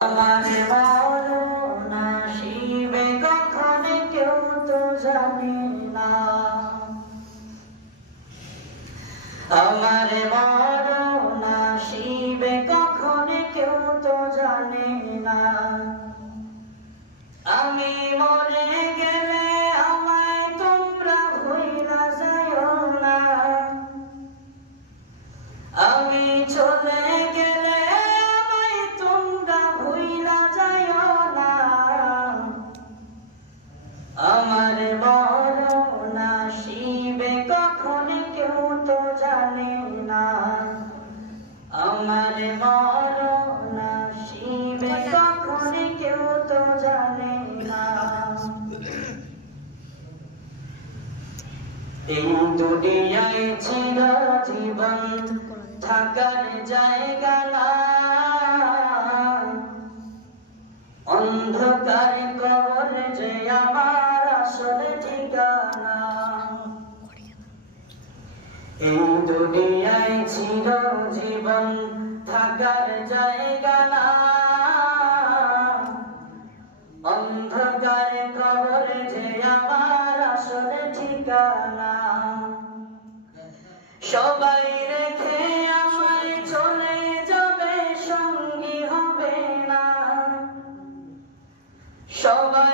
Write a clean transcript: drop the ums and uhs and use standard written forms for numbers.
আমারে মরণ আসিবে কখন কেউ তো জানে না। আমারে মরণ আসিবে কখন কেউ তো জানে না। আমি মরে গেলে আমায় তোমরা ভুইলা যাইও না। আমি চলে গেলে আমায় তোমরা ভুইলা যাইও না। আমার মরণ আসিবে কখন কেউ তো জানে না। আমার মরণ আসিবে কখন কেউ তো জানে না। এই দুনিয়ায় চিরজীবন থাকার জায়গা না। অন্ধকার কবর যে আমার আসল ঠিকানা। এই দুনিয়ায় চিরজীবন থাকার জায়গা না। অন্ধকার কবর যে আমার আসল ঠিকানা। সবাই রেখে আমায় চলে যাবে, সঙ্গী হবে না। সবাই